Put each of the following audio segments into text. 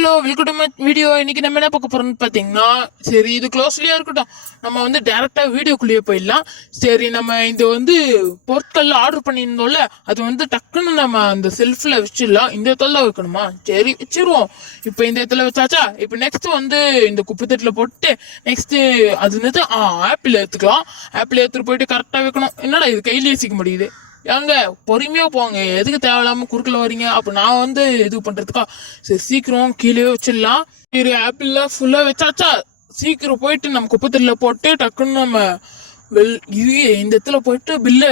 Hello welcome to my video. இன்னைக்கு நம்ம என்ன பார்க்க போறோம்னு பார்த்தீங்கன்னா, சரி இது க்ளோஸ்லியா இருக்கட்டும், நம்ம வந்து டேரக்டா வீடியோக்குள்ளேயே போயிடலாம். சரி, நம்ம இந்த வந்து பொருட்கள் ஆர்டர் பண்ணியிருந்தோம்ல, அது வந்து டக்குன்னு நம்ம அந்த செல்ஃப்ல வச்சிடலாம். இந்த இடத்துல தான் வைக்கணுமா? சரி வச்சிருவோம். இப்போ இந்த இடத்துல வச்சாச்சா, இப்போ நெக்ஸ்ட் வந்து இந்த குப்பை தட்டில் போட்டு நெக்ஸ்ட் அது என்னது ஆப்பிள் எடுத்துக்கலாம். ஆப்பிள் எடுத்துட்டு போயிட்டு கரெக்டாக வைக்கணும். என்னடா இது கையிலேயே சிக்க முடியுது? ஏங்க பொறுமையா போங்க, எதுக்கு தேவையில்லாம குறுக்கல வரீங்க? அப்ப நான் வந்து இது பண்றதுக்கா? சரி சீக்கிரம் கீழே வச்சிடலாம். சரி ஆப்பிள்ல ஃபுல்லா வச்சாச்சா, சீக்கிரம் போயிட்டு நம்ம குப்பத்துல போட்டு டக்குன்னு நம்ம இது இந்த இடத்துல போயிட்டு பில்ல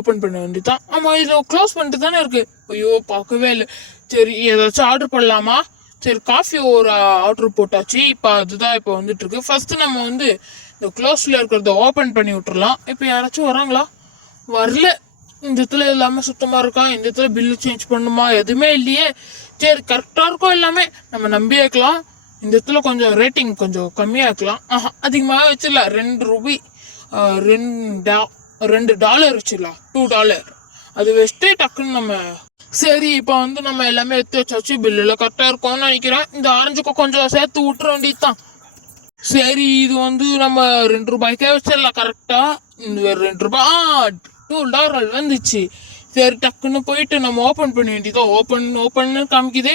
ஓபன் பண்ண வேண்டியதான். ஆமா, இதை க்ளோஸ் பண்ணிட்டு தானே இருக்கு. ஐயோ பார்க்கவே இல்லை. சரி ஏதாச்சும் ஆர்டர் பண்ணலாமா? சரி காஃபி ஒரு ஆர்டர் போட்டாச்சு. இப்போ அதுதான் இப்போ வந்துட்டு இருக்கு. ஃபர்ஸ்ட் நம்ம வந்து இந்த க்ளோஸ்ல இருக்கிறத ஓபன் பண்ணி விட்டுறலாம். இப்போ யாராச்சும் வராங்களா? வரல. இந்த இடத்துல எல்லாமே சுத்தமா இருக்கா? இந்த இடத்துல பில்லு சேஞ்ச் பண்ணுமா? எதுவுமே இல்லையே. சரி கரெக்டா இருக்கும் எல்லாமே, நம்ம நம்பி வைக்கலாம். இந்த இடத்துல கொஞ்சம் ரேட்டிங் கொஞ்சம் கம்மியா வைக்கலாம். அதிகமாக வச்சிடலாம். $2 $2 வச்சிடலாம். $2 அது வச்சுட்டு டக்குன்னு நம்ம சரி இப்போ வந்து நம்ம எல்லாமே எடுத்து வச்சாச்சு. பில்லுல கரெக்டா இருக்கும்னு நினைக்கிறேன். இந்த ஆரஞ்சுக்கு கொஞ்சம் சேர்த்து விட்டுற வேண்டியதுதான். சரி இது வந்து நம்ம $2 வச்சிடலாம் கரெக்டா. இந்த $2 $2 வந்துச்சு. சரி டக்குன்னு போயிட்டு நம்ம ஓப்பன் பண்ண வேண்டியதோ. ஓப்பன் காமிக்குது.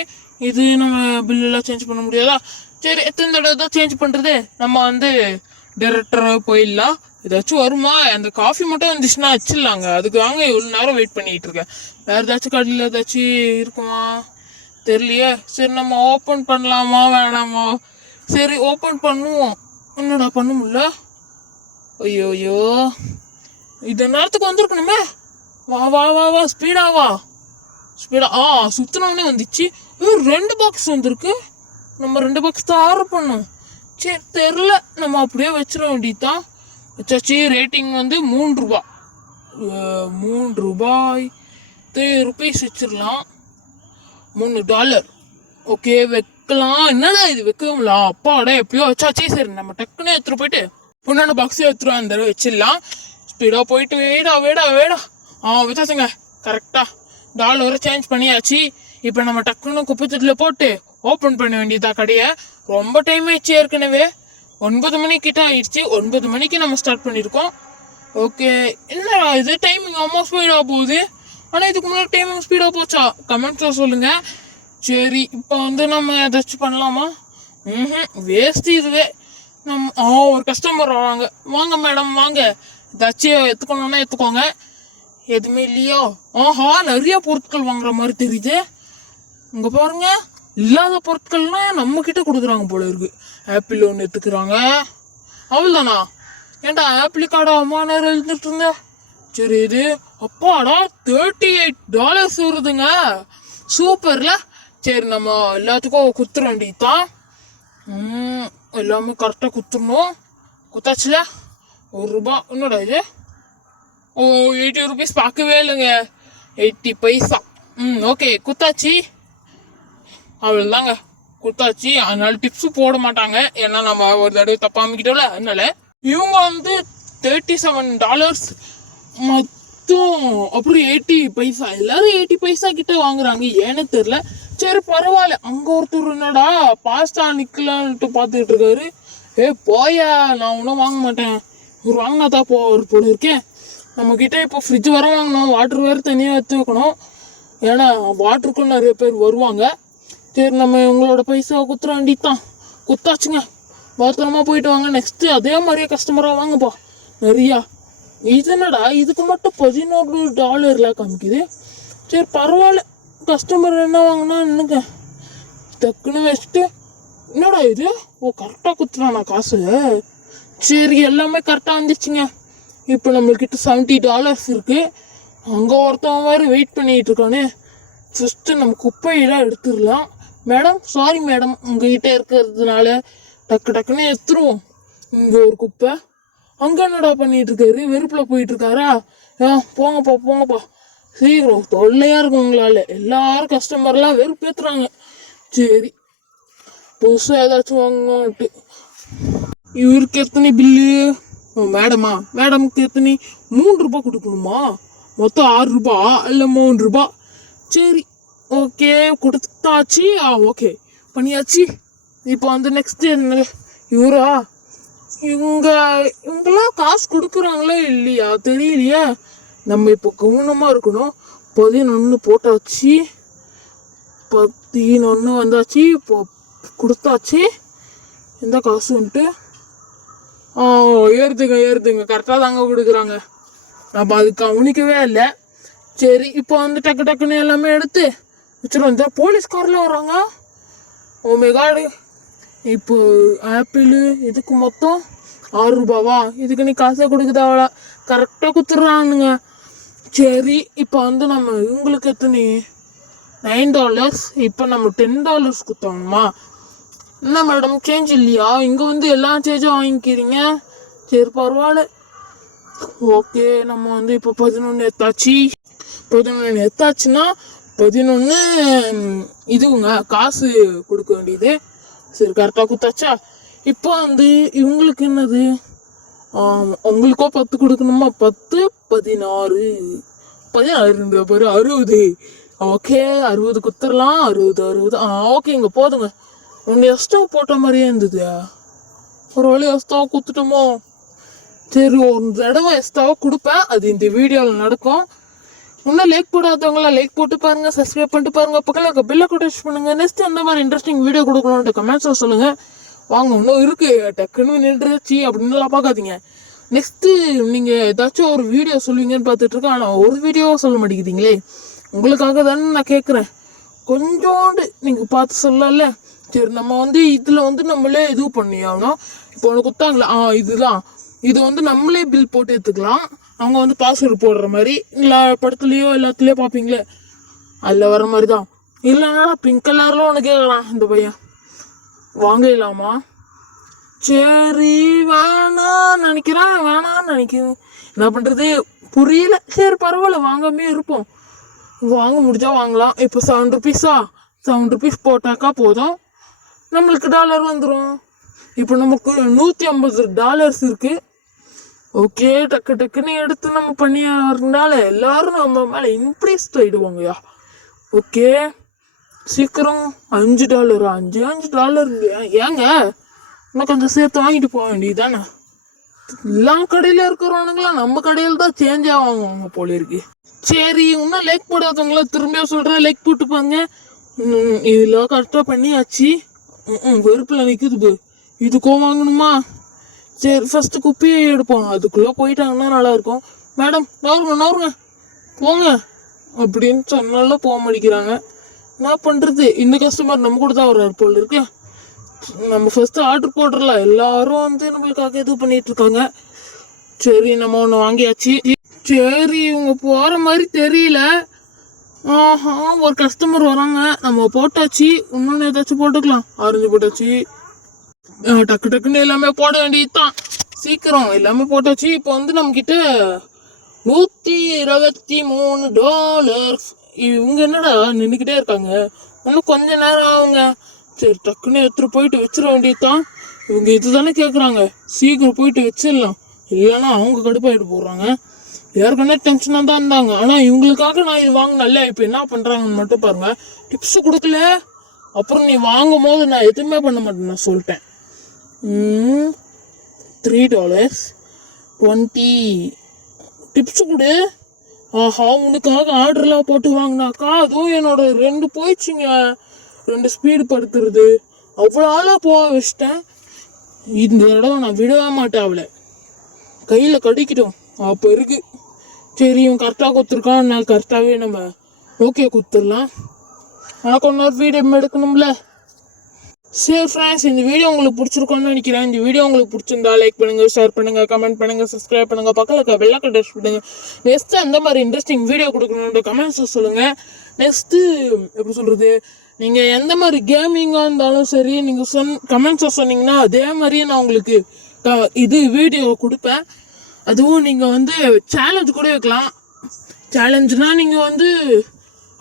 இது நம்ம பில்லெல்லாம் சேஞ்ச் பண்ண முடியாதா? சரி எத்தனை தடவை தான் சேஞ்ச் பண்ணுறது? நம்ம வந்து டைரக்டராக போயிடலாம். ஏதாச்சும் வருமா? அந்த காஃபி மட்டும் வந்துச்சுன்னா வச்சிடலாங்க. அதுக்கு வாங்க இவ்வளோ நேரம் வெயிட் பண்ணிகிட்டு இருக்கேன். வேறு ஏதாச்சும் கடையில் ஏதாச்சும் இருக்குமா தெரியலையே. சரி நம்ம ஓப்பன் பண்ணலாமா வேணாமா? சரி ஓப்பன் பண்ணுவோம். என்னடா பண்ண முடியல? ஐயோ இந்த நேரத்துக்கு வந்திருக்கணுமே. வா வா வா வா ஸ்பீடா சுத்தினோடனே வந்துச்சு. 2 பாக்ஸ் வந்திருக்கு. நம்ம 2 பாக்ஸ் தான் ஆர்டர் பண்ணோம். சரி தெரில, நம்ம அப்படியே வச்சிட வேண்டியதுதான். வச்சாச்சு. ரேட்டிங் வந்து $3 $3 வச்சிடலாம். $3 ஓகே வைக்கலாம். என்னடா இது வைக்கலாம்ல? அப்பாடா எப்படியோ வச்சாச்சு. சரி நம்ம டக்குன்னு எடுத்துட்டு போயிட்டு பொண்ணான பாக்ஸே எடுத்துருவோம். அந்த தடவை வச்சிடலாம். ஸ்பீடாக போயிட்டு வேடா வச்சாச்சுங்க கரெக்டாக. $1 சேஞ்ச் பண்ணியாச்சு. இப்போ நம்ம டக்குன்னு குப்பைத்தட்டில் போட்டு ஓப்பன் பண்ண வேண்டியதா கடையை. ரொம்ப டைம் ஆயிடுச்சு. ஏற்கனவே 9 மணிக்கிட்ட ஆயிடுச்சு. 9 மணிக்கு நம்ம ஸ்டார்ட் பண்ணியிருக்கோம். ஓகே என்னடா இது டைமிங் அம்மா ஸ்பீடாக போகுது. ஆனால் இதுக்கு முன்னாடி டைமிங் ஸ்பீடாக போச்சா? கமெண்ட்ஸில் சொல்லுங்கள். சரி இப்போ வந்து நம்ம ஏதாச்சும் பண்ணலாமா? வேஸ்ட்டு இதுவே. ஒரு கஸ்டமர் வாங்க மேடம் வாங்க, ஏதாச்சும் எடுத்துக்கணும்னா எடுத்துக்கோங்க. எதுவுமே இல்லையா? நிறைய பொருட்கள் வாங்குற மாதிரி தெரியுது. இங்க பாருங்க, இல்லாத பொருட்கள்லாம் நம்ம கிட்ட கொடுக்குறாங்க போல இருக்கு. ஆப்பிள் ஒன்று எடுத்துக்கிறாங்க. அவ்வளோதானா? ஏன்டா ஆப்பிள் கார்டா அம்மா நேரம் எழுந்துட்டு இருந்த? சரி இது அப்பாடா $38 வருதுங்க. சூப்பர்ல. சரி நம்ம எல்லாத்துக்கும் குத்துற வேண்டியதுதான். எல்லாமே கரெக்டாக குத்துடணும். குத்தாச்சுல. $1. என்னடா இது? $80 பார்க்கவே இல்லைங்க. 80 பைசா. ஓகே குத்தாச்சு. அவ்வளோதாங்க குத்தாச்சு. அதனால டிப்ஸும் போட மாட்டாங்க. ஏன்னா நம்ம ஒரு தடவை தப்பா அமைக்கிட்டோம்ல. அதனால இவங்க வந்து $37 மொத்தம். அப்புறம் 80 பைசா. எல்லாரும் 80 பைசா கிட்ட வாங்குறாங்க. ஏன்னு தெரியல. சரி பரவாயில்ல. அங்க ஒருத்தர் என்னடா பாஸ்தா நிக்கலான்ட்டு பார்த்துட்டு இருக்காரு. போயா, நான் ஒன்றும் வாங்க மாட்டேன். ஒரு வாங்கினாதான் போல இருக்கேன். நம்ம கிட்ட இப்போ ஃப்ரிட்ஜ் வர வாங்கணும். வாட்டர் வேறு தனியாக எடுத்து வைக்கணும். ஏன்னா வாட்டருக்கும் நிறைய பேர் வருவாங்க. சரி நம்ம உங்களோட பைசா குத்துற வேண்டியதுதான். குத்தாச்சுங்க. பத்திரமா போயிட்டு வாங்க. நெக்ஸ்ட்டு அதே மாதிரியே கஸ்டமராக வாங்கப்பா நிறையா. இது என்னடா இதுக்கு மட்டும் $14 காமிக்குது. சரி பரவாயில்ல. கஸ்டமர் என்ன வாங்கினா என்னங்க டக்குன்னு வச்சுட்டு. என்னடா இது? கரெக்டாக குத்துறானா காசு? சரி எல்லாமே கரெக்டாக வந்துச்சுங்க. இப்போ நம்மக்கிட்ட $70 இருக்கு. அங்கே ஒருத்தவங்க மாதிரி வெயிட் பண்ணிட்டு இருக்கானே. ஃபஸ்ட்டு நம்ம குப்பையெல்லாம் எடுத்துடலாம். மேடம் சாரி மேடம், உங்ககிட்ட இருக்கிறதுனால டக்குன்னு எடுத்துருவோம். இங்கே ஒரு குப்பை. அங்கே என்னடா பண்ணிட்டு இருக்காரு? வெறுப்பில் போயிட்டு இருக்காரா? போங்கப்பா சீக்கிரம். தொல்லையா இருக்கும் உங்களால. எல்லாரும் கஸ்டமர்லாம் வெறுப்பேத்துறாங்க. சரி புதுசாக ஏதாச்சும் வாங்கணும்ட்டு. இவருக்கு எத்தனை பில்லு? மேடமுக்கு எத்தனை? $3 கொடுக்கணுமா? மொத்தம் $6 இல்லை $3. சரி ஓகே கொடுத்தாச்சு. ஓகே பண்ணியாச்சு. இப்போ வந்து நெக்ஸ்ட் என்ன இவரா இவங்கெல்லாம் காசு கொடுக்குறாங்களா இல்லையா தெரியலையா. நம்ம இப்போ கவனமாக இருக்கணும். 11 போட்டாச்சு, 11 வந்தாச்சு. இப்போ கொடுத்தாச்சு. எந்த காசு வந்துட்டு ஏறுதுங்க கரெக்டாக தாங்க கொடுக்குறாங்க. நம்ம அது கவனிக்கவே இல்லை. சரி இப்போ வந்து டக்குன்னு எல்லாமே எடுத்து வச்சுருவோம். இந்த போலீஸ்காரில் வராங்க. Oh my God. இப்போ ஆப்பிள் இதுக்கு மொத்தம் 6 ரூபாவா? இதுக்கு நீ காசை கொடுக்குதாவளா? கரெக்டாக கொடுத்துட்றானுங்க. சரி இப்போ வந்து நம்ம இவங்களுக்கு எத்தனை $9. இப்போ நம்ம $10 கொடுத்தோம்மா. என்ன மேடம் சேஞ்ச் இல்லையா? இங்கே வந்து எல்லா சேஞ்சும் வாங்கிக்கிறீங்க. சரி பரவாயில்ல. ஓகே நம்ம வந்து இப்போ 11 எடுத்தாச்சு. 11 எடுத்தாச்சுன்னா 11 இதுவுங்க காசு கொடுக்க வேண்டியது. சரி கரெக்டாக கொடுத்தாச்சா? இப்போ வந்து இவங்களுக்கு என்னது உங்களுக்கோ 10 கொடுக்கணுமா? 10 16 16 பேர் 60. ஓகே 60 கொடுத்துடலாம். 60 ஓகே இங்கே போதுங்க. ஒன்று எக்ஸ்ட்ரா போட்ட மாதிரியே இருந்தது. ஒரு வழி எக்ஸ்ட்ராவை கொடுத்துட்டோமோ? சரி ஒரு தடவை எக்ஸ்ட்ராவை கொடுப்பேன். அது இந்த வீடியோவில் நடக்கும். இன்னும் லைக் போடாதவங்களா லைக் போட்டு பாருங்க, சப்ஸ்கிரைப் பண்ணிட்டு பாருங்க, பக்கத்தில் பெல்லை கூட டச் பண்ணுங்க. நெக்ஸ்ட் அந்த மாதிரி இன்ட்ரெஸ்டிங் வீடியோ கொடுக்கணும்னு கமெண்ட்ஸில் சொல்லுங்க. வாங்க இன்னும் இருக்கு டக்குன்னு நின்றுச்சு அப்படின்னுலாம் பார்க்காதீங்க. நெக்ஸ்ட்டு நீங்கள் ஏதாச்சும் ஒரு வீடியோ சொல்லுவீங்கன்னு பார்த்துட்டு இருக்கேன். ஆனால் ஒரு வீடியோவோ சொல்ல மாட்டேங்கிறீங்களே. உங்களுக்காக தானே நான் கேட்குறேன். கொஞ்சோண்டு நீங்கள் பார்த்து சொல்லல. சரி நம்ம வந்து இதில் வந்து நம்மளே இது பண்ணி ஆகணும். இப்போ ஒன்று கொடுத்தாங்களா இதுதான். இது வந்து நம்மளே பில் போட்டு எடுத்துக்கலாம். அவங்க வந்து பாஸ்வேர்டு போடுற மாதிரி இல்லை படத்துலையோ எல்லாத்துலேயோ பார்ப்பீங்களே அதில் வர மாதிரி தான். இல்லைன்னா பிங்க் கலரில் ஒன்று கேட்கலாம் இந்த பையன். வாங்கலாமா? சரி வேணான்னு நினைக்கிறேன். என்ன பண்ணுறது புரியல. சரி பரவாயில்ல வாங்காமே இருப்போம். வாங்க முடிஞ்சா வாங்கலாம். இப்போ $7 $7 போட்டாக்கா போதும், நம்மளுக்கு டாலர் வந்துடும். இப்போ நமக்கு $150 இருக்கு. ஓகே டக்குன்னு எடுத்து நம்ம பண்ணியாருனால எல்லாரும் நம்ம மேலே இம்ப்ரெஸ்ட் ஆகிடுவாங்கய்யா. ஓகே சீக்கிரம் $5 $5 ஏங்க இன்னும் கொஞ்சம் சேர்த்து வாங்கிட்டு போக வேண்டியது தானே. எல்லா கடையில் இருக்கிறவனுங்களாம் நம்ம கடையில் தான் சேஞ்ச் ஆவாங்க போல இருக்கு. சரி இன்னும் லைக் போடாதவங்களா திரும்பியா சொல்கிறேன், லைக் போட்டுப்பாங்க. இதெல்லாம் கரெக்டாக பண்ணியாச்சு. வெறுப்பில் நிற்குது. இதுக்கும் வாங்கணுமா? சரி ஃபஸ்ட்டு குப்பியை எடுப்போம். அதுக்குள்ளே போயிட்டாங்கன்னா நல்லாயிருக்கும். மேடம் நவருங்க போங்க அப்படின்னு சொன்னாலும் போக மாட்டேங்கிறாங்க. என்ன பண்ணுறது, இந்த கஸ்டமர் நம்ம கூட தான் வர்றாரு போல் இருக்கு. நம்ம ஃபஸ்ட்டு ஆர்டர் போடுறலாம். எல்லாரும் வந்து நம்மளுக்காக இது பண்ணிட்டு இருக்காங்க. சரி நம்ம ஒன்று வாங்கியாச்சு. சரி இவங்க போகிற மாதிரி தெரியல. ஒரு கஸ்டமர் வராங்க. நம்ம போட்டாச்சு. இன்னொன்று ஏதாச்சும் போட்டுக்கலாம். ஆரஞ்சு போட்டாச்சு. டக்குன்னு எல்லாமே போட வேண்டியது தான். சீக்கிரம் எல்லாமே போட்டாச்சு. இப்போ வந்து நம்மக்கிட்ட $123. இவங்க என்னடா நின்றுக்கிட்டே இருக்காங்க, இன்னும் கொஞ்ச நேரம் ஆகுங்க. சரி டக்குன்னு எடுத்துகிட்டு போயிட்டு வச்சிட வேண்டியது தான். இவங்க இது தானே கேட்குறாங்க, சீக்கிரம் போயிட்டு வச்சிடலாம். இல்லைன்னா அவங்க கடுப்பாயிட்டு போடுறாங்க. ஏற்கனவே டென்ஷனாக தான் இருந்தாங்க. ஆனால் இவங்களுக்காக நான் இது வாங்கினல. இப்போ என்ன பண்ணுறாங்கன்னு மட்டும் பாருங்கள். டிப்ஸ் கொடுக்கல, அப்புறம் நீ வாங்கும் போது நான் எதுவுமே பண்ண மாட்டேன் நான் சொல்லிட்டேன். $3 20 டிப்ஸ் கொடு. உனக்காக ஆர்டர்லாம் போட்டு வாங்கினாக்கா அதுவும் என்னோட 2 போயிடுச்சுங்க. 2 ஸ்பீடு படுத்துறது அவ்வளோ ஆளாக போக வச்சிட்டேன். இந்த தடவை நான் விடவே மாட்டேன். அவளை கையில் கடிக்கிட்டோம் அப்போ இருக்கு. சரி இவன் கரெக்டாக கொடுத்துருக்கான். நான் கரெக்டாகவே நம்ம ஓகே கொடுத்துடலாம். ஆனால் இன்னொரு வீடியோ எடுக்கணும்ல. சரி ஃப்ரெண்ட்ஸ், இந்த வீடியோ உங்களுக்கு பிடிச்சிருக்கோன்னு நினைக்கிறேன். இந்த வீடியோ உங்களுக்கு பிடிச்சிருந்தா லைக் பண்ணுங்கள், ஷேர் பண்ணுங்கள், கமெண்ட் பண்ணுங்கள், சப்ஸ்கிரைப் பண்ணுங்கள், பக்கத்தில் பெல்லைக்கன் டச் பண்ணுங்கள். நெக்ஸ்ட்டு அந்த மாதிரி இன்ட்ரெஸ்டிங் வீடியோ கொடுக்கணுன்ற கமெண்ட்ஸை சொல்லுங்கள். நெக்ஸ்ட்டு எப்படி சொல்கிறது, நீங்கள் எந்த மாதிரி கேமிங்காக இருந்தாலும் சரி நீங்கள் கமெண்ட்ஸை சொன்னீங்கன்னா அதே மாதிரியே நான் உங்களுக்கு இது வீடியோ கொடுப்பேன். அதுவும் நீங்கள் வந்து சேலஞ்சு கூட வைக்கலாம். சேலஞ்சுனால் நீங்கள் வந்து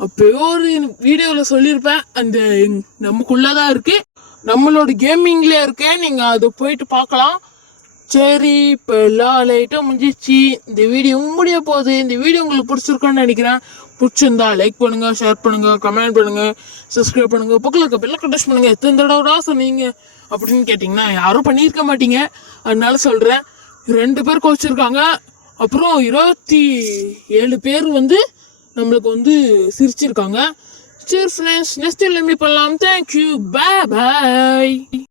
அப்போயோ ஒரு வீடியோவில் சொல்லியிருப்பேன். அந்த நமக்குள்ளே தான் இருக்குது, நம்மளோட கேமிங்லேயே இருக்கேன். நீங்கள் அதை போயிட்டு பார்க்கலாம். சரி இப்போ எல்லா லைட்டும் முடிஞ்சிச்சு. இந்த வீடியோ முடிய போகுது. இந்த வீடியோ உங்களுக்கு பிடிச்சிருக்கோன்னு நினைக்கிறேன். பிடிச்சிருந்தா லைக் பண்ணுங்க, ஷேர் பண்ணுங்க, கமெண்ட் பண்ணுங்க, சப்ஸ்கிரைப் பண்ணுங்க, பக்கத்தில் இருக்க பெல்ல டச் பண்ணுங்க. எத்தனை தடவை சொன்னீங்க அப்படின்னு கேட்டிங்கன்னா யாரும் பண்ணியிருக்க மாட்டீங்க. அதனால சொல்கிறேன். 2 பேர் கோச்சிருக்காங்க. அப்புறம் 27 பேர் வந்து நம்மளுக்கு வந்து சிரிச்சிருக்காங்க. சரி ஃப்ரெண்ட்ஸ், நெக்ஸ்ட் டைம் மீட் பண்ணலாம். தேங்க்யூ, பாய் பாய்.